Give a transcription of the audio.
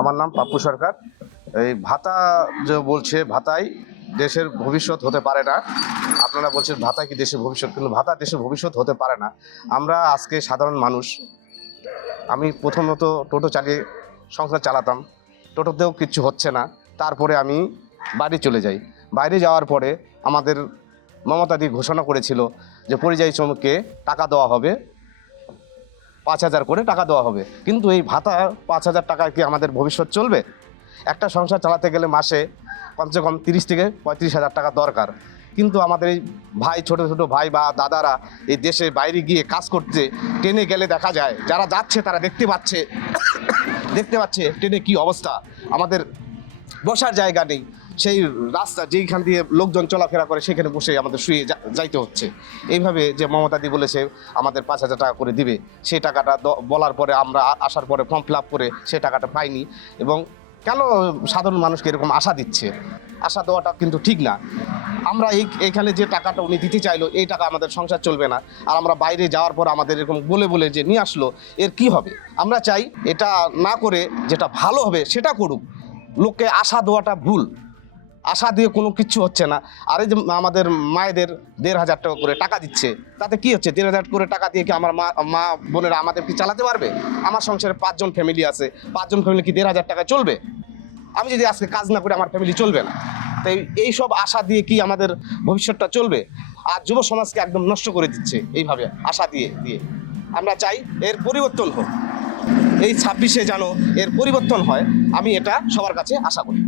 আমার নাম পাপ্পু সরকার। এই ভাতা যে বলছে ভাতাই দেশের ভবিষ্যৎ হতে পারে না। আপনারা বলছেন ভাতা কি দেশের ভবিষ্যৎ, কিন্তু ভাতা দেশের ভবিষ্যৎ হতে পারে না। আমরা আজকে সাধারণ মানুষ, আমি প্রথমত টোটো চালিয়ে সংসার চালাতাম, টোটোতেও কিচ্ছু হচ্ছে না। তারপরে আমি বাড়ি চলে যাই। বাইরে যাওয়ার পরে আমাদের মমতাদি ঘোষণা করেছিল যে পরিযায়ী শ্রমিককে টাকা দেওয়া হবে, 5,000 করে টাকা দেওয়া হবে। কিন্তু এই ভাতা 5,000 টাকায় কি আমাদের ভবিষ্যৎ চলবে? একটা সংসার চালাতে গেলে মাসে কমসে কম 30 থেকে 35,000 টাকা দরকার। কিন্তু আমাদের এই ভাই, ছোটো ছোটো ভাই বা দাদারা এই দেশে বাইরে গিয়ে কাজ করতে ট্রেনে গেলে দেখা যায়, যারা যাচ্ছে তারা দেখতে পাচ্ছে ট্রেনে কি অবস্থা। আমাদের বসার জায়গা নেই, সেই রাস্তা যেইখান দিয়ে লোকজন চলাফেরা করে সেখানে বসে আমাদের শুয়ে যাইতে হচ্ছে। এইভাবে যে মমতাদি বলেছে আমাদের 5,000 টাকা করে দিবে, সেই টাকাটা বলার পরে আমরা আসার পরে ফর্ম ফিল আপ করে সেই টাকাটা পাইনি। এবং কেন সাধারণ মানুষকে এরকম আশা দিচ্ছে? আশা দেওয়াটা কিন্তু ঠিক না। আমরা এইখানে যে টাকাটা উনি দিতে চাইলো, এই টাকা আমাদের সংসার চলবে না। আর আমরা বাইরে যাওয়ার পর আমাদের এরকম বলে যে নিয়ে আসলো, এর কি হবে? আমরা চাই এটা না করে যেটা ভালো হবে সেটা করুক। লোককে আশা দেওয়াটা ভুল। আশা দিয়ে কোনো কিচ্ছু হচ্ছে না। আর এই যে আমাদের মায়েদের 1,500 টাকা করে টাকা দিচ্ছে, তাতে কি হচ্ছে? 1,500 করে টাকা দিয়ে কি আমার মা বোনেরা আমাদের কি চালাতে পারবে? আমার সংসারে 5 জন ফ্যামিলি আছে, 5 জন ফ্যামিলি কি 1,500 টাকা চলবে? আমি যদি আজকে কাজ না করে আমার ফ্যামিলি চলবে না। তাই এইসব আশা দিয়ে কি আমাদের ভবিষ্যৎটা চলবে? আর যুব সমাজকে একদম নষ্ট করে দিচ্ছে এইভাবে আশা দিয়ে। আমরা চাই এর পরিবর্তন হোক, এই 26-এ যেন এর পরিবর্তন হয়, আমি এটা সবার কাছে আশা করি।